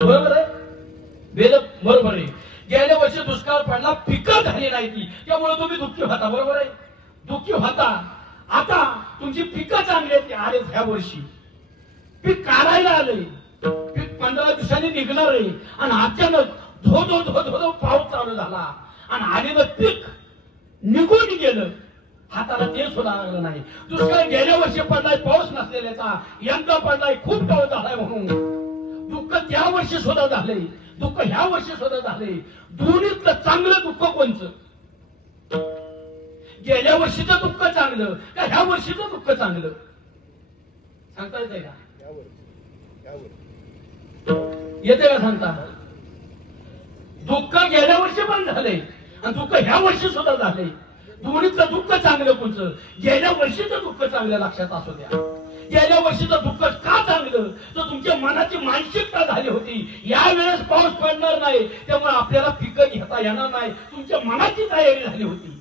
बरोबर आहे, वेद बरोबर आहे. गेल्या वर्षी दुष्काळ पडला, पिकं झाली नाही ती, त्यामुळे तुम्ही दुःखी होता. बरोबर आहे, दुःखी होता. आता तुमची पिकं चांगली आहेत, आले ह्या वर्षी पीक काढायला आलंय, पीक 15 दिवसांनी निघणार आहे आणि अचानक धो धो धो धो पाऊस चालू झाला आणि आलेलं पीक निघून गेलं. हाताला ते सुद्धा लागलं नाही. दुष्काळ गेल्या वर्षी पडलाय, पाऊस नसलेल्याचा, यंदा पडलाय, खूप पाऊस झालाय म्हणून दुःख त्या वर्षी सुद्धा झालंय, दुःख ह्या वर्षी सुद्धा झालंय. दोन्हीतलं चांगलं दुःख कोणचं? गेल्या वर्षीचं दुःख चांगलं का ह्या वर्षीचं दुःख चांगलं? सांगता येते का? येते का सांगता? दुःख गेल्या वर्षी पण झालंय आणि दुःख ह्या वर्षी सुद्धा झालंय. दोन्हीतलं दुःख चांगलं कोणचं? गेल्या वर्षीचं दुःख चांगलं लक्षात असू द्या. गेल्या वर्षीचं दुःख का चांगलं? तर तुमच्या मनाची मानसिकता झाली होती, यावेळेस पाऊस पडणार नाही, त्यामुळे आपल्याला पिकं घेता येणार नाही, तुमच्या मनाची तयारी झाली होती.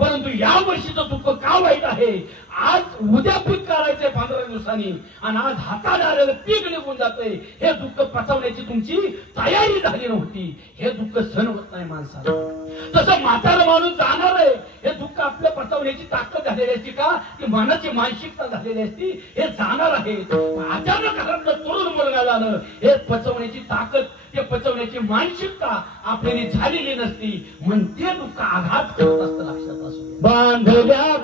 परंतु या वर्षीचं दुःख का वाईट आहे? आज उद्या पीक काढायचंय 15 दिवसांनी आणि आज हातात आलेलं पीक निघून जातंय. हे दुःख पचवण्याची तुमची तयारी झाली नव्हती. हे दुःख सहन होत नाही माणसाला. तसं म्हातारा माणूस जाणार आहे, हे दुःख आपल्या पचवण्याची ताकद झालेली असती का? ती मनाची मानसिकता झालेली असती. हे जाणार आहे. अचानक घरातलं तरुण मुलगा झालं, हे पचवण्याची ताकद, ते पचवण्याची मानसिकता आपल्याला झालेली नसती, म्हणून ते दुःख आघात करत असतं. लक्षात असू बांधल्या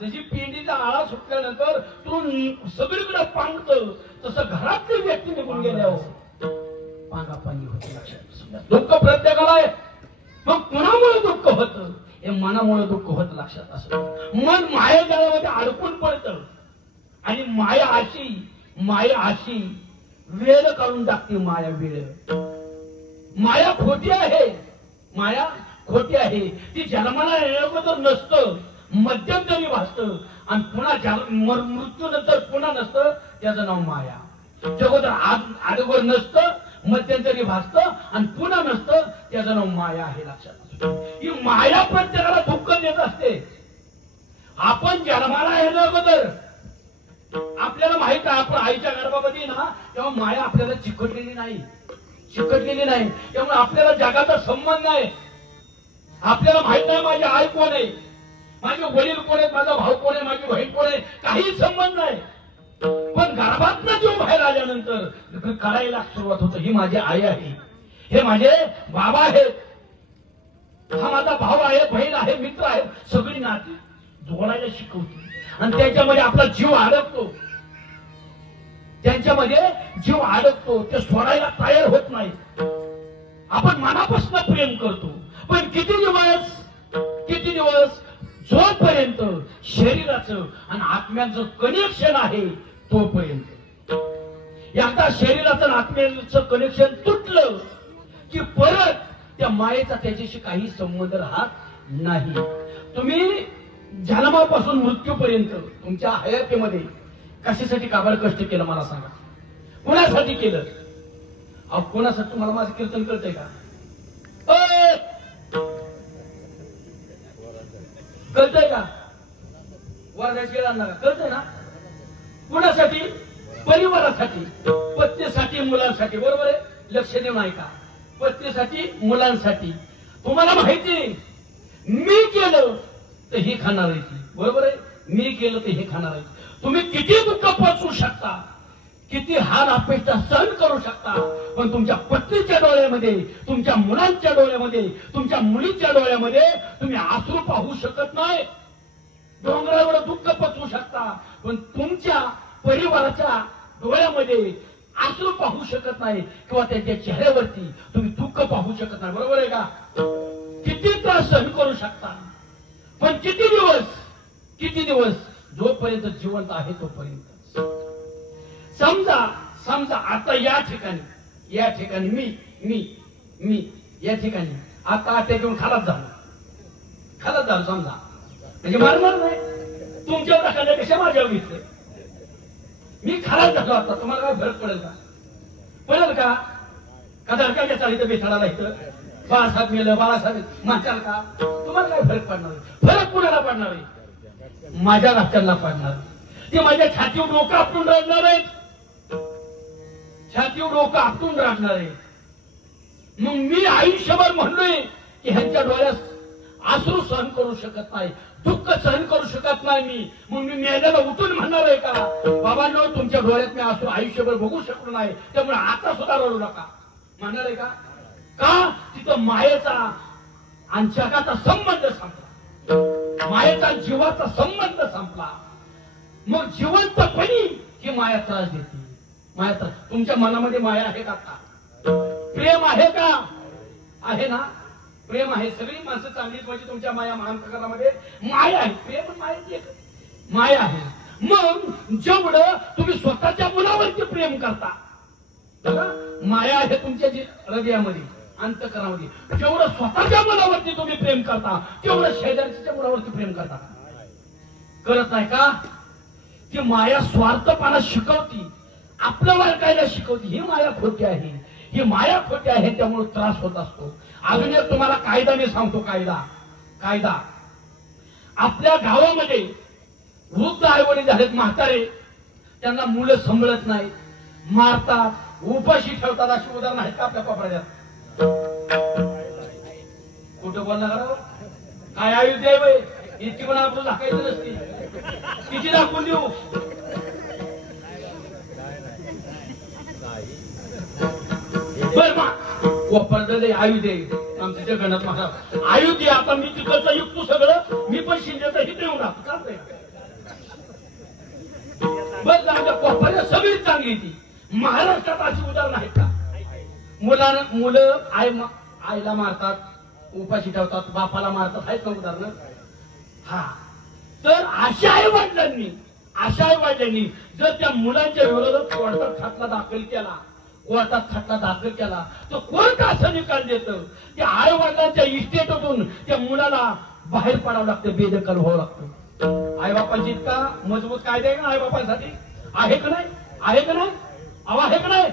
जशी पेंडीचा आळा सुटल्यानंतर तो सगळीकडे पांगत, तसं घरातली व्यक्ती निघून गेल्यावर पांगापांगी होते. लक्षात, दुःख प्रत्येकाला आहे. मग कुणामुळे दुःख होतं? हे मनामुळे दुःख होत. लक्षात असं मन माया जाळ्यामध्ये अडकून पडतं आणि माया अशी वेळ काढून टाकते. माया खोटी आहे. माया खोटी आहे. ती जन्माला येण्याबद्दल नसतं, मध्यंतरी भासतं आणि पुन्हा मृत्यूनंतर पुन्हा नसतं. त्याचं नाव माया. जगोदर अगोदर नसतं, मध्यंतरी भासतं आणि पुन्हा नसतं. त्याचं नाव माया आहे. लक्षात, ही माया प्रत्येकाला दुःख देत असते. आपण जन्माला येणं अगोदर आपल्याला माहित आहे, आपण आईच्या गर्भामध्ये ना तेव्हा माया आपल्याला चिकटलेली नाही. त्यामुळे आपल्याला जगाचा संबंध नाही. आपल्याला माहित नाही माझी आई कोण आहे, माझे वडील कोण आहेत, माझा भाऊ कोण आहे, माझी बहीण कोण आहे, काही संबंध नाही. पण गर्भातनं जेव्हा बाहेर आल्यानंतर कळायला सुरुवात होतं, ही माझी आई आहे, हे माझे बाबा आहेत, हा माझा भाऊ आहे, बहीण आहे, मित्र आहे. सगळी नाती जोडायला शिकवते आणि त्याच्यामध्ये आपला जीव अडकतो. ते सोडायला तयार होत नाही. आपण मनापासून प्रेम करतो, पण किती दिवस जोपर्यंत शरीराचं आणि आत्म्याचं कनेक्शन आहे तोपर्यंत. एकदा शरीराचं आणि आत्म्याचं कनेक्शन तुटलं की परत त्या मायेचा त्याच्याशी काही संबंध राहत नाही. तुम्ही जन्मापासून मृत्यूपर्यंत तुमच्या हयातीमध्ये कशासाठी काबाड कष्ट केलं मला सांगा? कोणासाठी केलं? अहो कोणासाठी? तुम्हाला माझं कीर्तन कळतंय का? कळतंय का? वर्गाची आणणार कळतंय ना? कोणासाठी? परिवारासाठी, पत्नीसाठी, मुलांसाठी. बरोबर आहे, लक्ष देऊन ऐका. पत्नीसाठी, मुलांसाठी. तुम्हाला माहिती मी केलं तर हे खाणार आहे ती. बरोबर आहे, मी केलं तर हे खाणार आहे. तुम्ही किती दुःख पचवू शकता, किती हाल अपेक्षा सहन करू शकता, पण तुमच्या पत्नीच्या डोळ्यामध्ये, तुमच्या मुलांच्या डोळ्यामध्ये, तुमच्या मुलीच्या डोळ्यामध्ये तुम्ही अश्रू पाहू शकत नाही. डोंगरावर दुःख पचवू शकता, पण तुमच्या परिवाराच्या डोळ्यामध्ये अश्रू पाहू शकत नाही किंवा त्यांच्या चेहऱ्यावरती तुम्ही दुःख पाहू शकत नाही. बरोबर आहे का? किती त्रास सहन करू शकता, पण किती दिवस जोपर्यंत जिवंत आहे तोपर्यंत. समजा आता या ठिकाणी मी या ठिकाणी आता अटॅक येऊन खालाच झालो समजा, म्हणजे मारणार नाही. तुमच्या प्रकारच्या कशा माझ्यावर घेतलं, मी खालाच झालो. आता तुम्हाला काय फरक पडेल का? धडका घेता इथं बेथाडाला इथं बाळासाहेब मेलं, बाळासाहेब माचाल का? तुम्हाला काय फरक पडणार आहे? फरक कुणाला पडणार आहे? माझ्या घरच्यांना पडणार. ते माझ्या छातीवर डोकं आपटून रडणार आहेत. मग मी आयुष्यभर म्हणलोय की ह्यांच्या डोळ्यात अश्रू सहन करू शकत नाही, दुःख सहन करू शकत नाही. मग मी मेल्याला उठून म्हणणार आहे का, बाबांनो तुमच्या डोळ्यात मी अश्रू आयुष्यभर बघू शकलो नाही, त्यामुळे आता सुद्धा रडू नका म्हणणार आहे का? तिथं मायेचा आणि जगाचा संबंध संपला, मायेचा जीवाचा संबंध संपला. मग जिवंतपणी ही माया त्रास देते. माया तुमच्या मनामध्ये माया आहे का? प्रेम आहे का? आहे ना? प्रेम आहे. सगळी माणसं चांगलीच म्हणजे तुमच्या माया महांतकरणामध्ये माया आहे. प्रेम माया माया आहे. मग जेवढं तुम्ही स्वतःच्या मुलावरती प्रेम करता, माया आहे तुमच्या हृदयामध्ये, अंतकरणामध्ये. जेवढं स्वतःच्या मुलावरती तुम्ही प्रेम करता तेवढं शेजारच्या मुलावरती प्रेम करता. करत नाही का? ती माया स्वार्थपणा शिकवती, आपलं वाळकायला शिकवती. ही माया खोटी आहे. त्यामुळे त्रास होत असतो. अजून एक तुम्हाला कायदा मी सांगतो. कायदा आपल्या गावामध्ये वृद्ध आईवडील झालेत, म्हातारे, त्यांना मुलं सांभाळत नाही, मारतात, उपाशी ठेवतात. अशी उदाहरण आहेत का आपल्या कोपऱ्यात? कुठं बोलणार काय आयुष्य आहे बाई? इतकी पण आपण दाखायचं नसती. किती दाखवून देऊ? कोपरदे आयुध आहे आमच्या जगन्नाथ महाराज. आयुध आता मी तिकडचं युक्त सगळं, मी पण शिंदेचं हित येऊन राहतो. चालतंय बस आमच्या कोपऱ्यात सगळी चांगली ती महाराष्ट्रात अशी उदाहरण आहेत का? मुलं आईला मारतात, उपाशी ठेवतात, बापाला मारतात, आहेत ना उदाहरण? हा, तर अशा आई वडिलांनी जर त्या मुलांच्या विरोधात कोर्टात खटला दाखल केला तर कोर्ट असं निकाल देतं त्या आई वडिलांच्या इस्टेटमधून त्या मुलाला बाहेर पडावं लागतं, बेदखल व्हावं लागतं. आई बापांची इतका मजबूत कायदा आहे का आई बापांसाठी? आहे का नाही? आहे का नाही? आहे का नाही?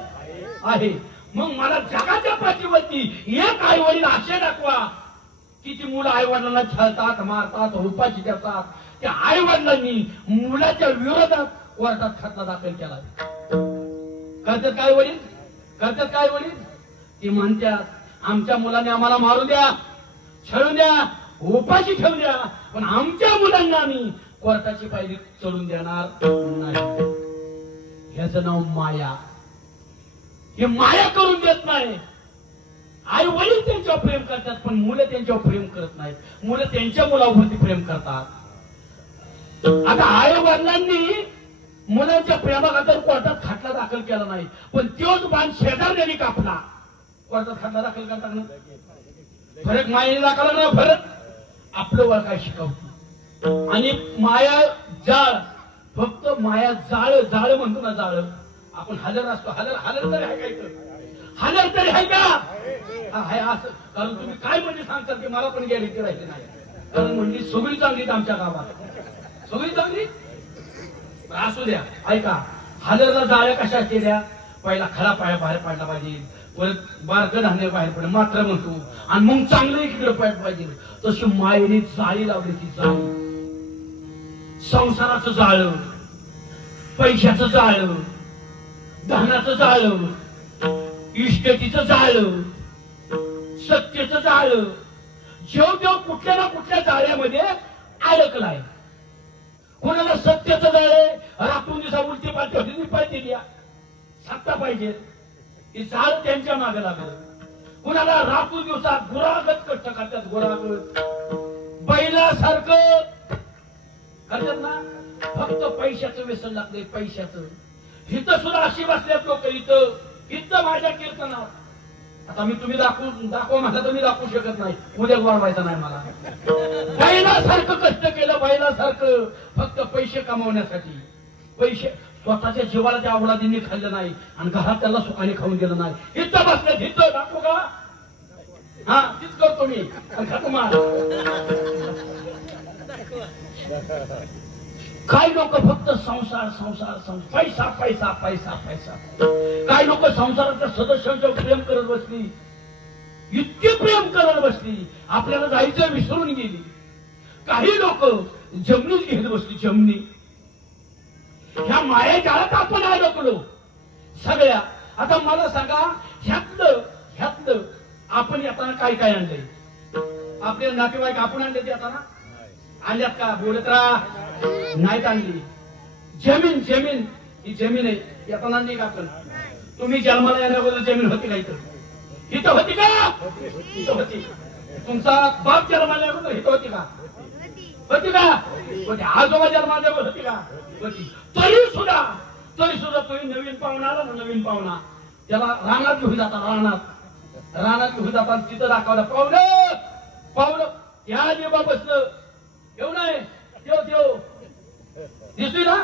आहे. मग मला जगाच्या पाठीवरती एक आई वडील असे दाखवा की ती मुलं आई वडिलांना छळतात, मारतात, उपाशी ठेवतात. त्या आई वडिलांनी मुलाच्या विरोधात कोर्टात खटला दाखल केला. करतात काय वडील? ती म्हणतात आमच्या मुलाने आम्हाला मारू द्या, छळून द्या, उपाशी ठेवू द्या, पण आमच्या मुलांना आम्ही कोर्टाची पायरी चढून देणार नाही. ह्याचं नाव माया. हे माया करून देत नाही. आई वडील त्यांच्यावर प्रेम करतात पण मुलं त्यांच्यावर प्रेम करत नाहीत. मुलं त्यांच्या मुलावरती प्रेम करतात. आता आई वडिलांनी मुलांच्या प्रेमाखातर कोर्टात खटला दाखल केला नाही, पण तोच बाण शेजाऱ्यांनी कापला, कोर्टात खटला दाखल करताना फरक मायेने दाखवला ना. फरक आपलं वळ काय शिकवतो. आणि माया जाळ, फक्त माया जाळ म्हणतो ना, जाळ आपण हलर असतो, हलर तरी आहे काय? हलर तरी आहे का? आहे असं. कारण तुम्ही काय म्हणजे सांगता ते मला पण गॅरंटी राहिली नाही. कारण म्हणजे सगळी चांगलीच आमच्या गावात, सगळी चांगली असू द्या. ऐका, हलरला जाळ्या कशा केल्या? पहिला खरा पाया बाहेर पडला पाहिजे, परत बारकं धान्य बाहेर पडलं मात्र म्हणतो, आणि मग चांगलं इकडे पडलं पाहिजे. तशी मायेने जाळी लावली. ती जाळी संसाराचं जाळ, पैशाचं जाळ, धनाचं जाळ, इष्टतेचं जाळ, सत्तेचं जाळ, जेव कुठल्या ना कुठल्या जाळ्यामध्ये अडकलाय. कोणाला सत्याचं जाळ आहे, रातून दिवसा उलटी पालटी होती, पाहिजे द्या सत्ता पाहिजे, ही जाळ त्यांच्या मागे लागलं. कुणाला रातून दिवसा गुरागत कष्ट करतात, गुरागत बैलासारखं करतात ना. फक्त पैशाचं व्यसन लागलंय, पैशाचं. इथं सुद्धा अशी बसल्यात लोक, इथं माझ्या कीर्तनात. आता मी तुम्ही दाखवा माझा तर मी दाखवू शकत नाही, उद्या वाढवायचा नाही मला. बैलासारखं कष्ट केलं, बैलासारखं, फक्त पैसे कमावण्यासाठी. पैसे स्वतःच्या जीवाला त्या औलादींनी खाल्लं नाही आणि घरात त्याला सुखाने खाऊन गेलं नाही. इथं बसल्यात, इथं दाखवू का? हा, तीच करतो मी. काही लोक फक्त संसार, पैसा. काही लोक संसाराच्या सदस्यांच्यावर प्रेम करत बसली, इतके प्रेम करत बसली, आपल्याला जायचं विसरून गेली. काही लोक जमिनीत घेत बसली, जमिनी. ह्या माया जाळात आपण अडकलो सगळ्या. आता मला सांगा, ह्यातलं आपण येताना काय आणलंय? आपले नातेवाईक आपण आणले ते येताना आणल्यात का? बोलत राहा, नाहीत आणली. जमीन ही जमीन आहे, येताना आणली का आपण? तुम्ही जन्माला येण्याबद्दल जमीन होती का? इथं होती का? इथं होती. तुमचा बाप जन्माला येण्याबद्दल इथं होती का? होती का? होती. आजोबा जन्माला होती का? होती. तरी सुद्धा तुम्ही नवीन पाहुणा आला ना, नवीन पाहुणा, त्याला रानात घेऊन जाता, रानात घेऊन जाता, तिथं दाखवलं पाहुणं या देवा बसलं, येऊ नाही देव दिसतोय ना,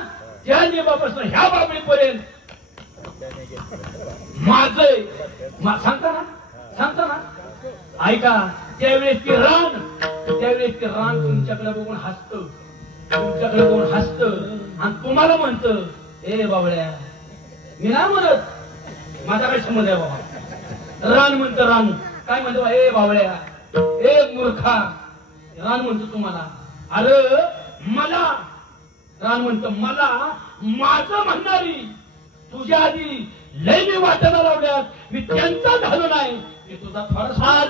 त्या देवापासून ह्या बाबळीपर्यंत माझं सांगता ना. ऐका, त्यावेळेस ते रान तुमच्याकडे बघून हसत, आणि तुम्हाला म्हणतं, ए बाबड्या. मी नाही म्हणत, माझा काय संबंध आहे बाबा. रान म्हणतं, रान काय म्हणतो? ए बाबड्या, ए मूर्खा. रान म्हणतो तुम्हाला. अरे मला रान म्हणतं, मला माझं म्हणणारी तुझ्या आधी लय मी वाटायला लावल्यात, मी त्यांचा झालो नाही, मी तुझा थोडासा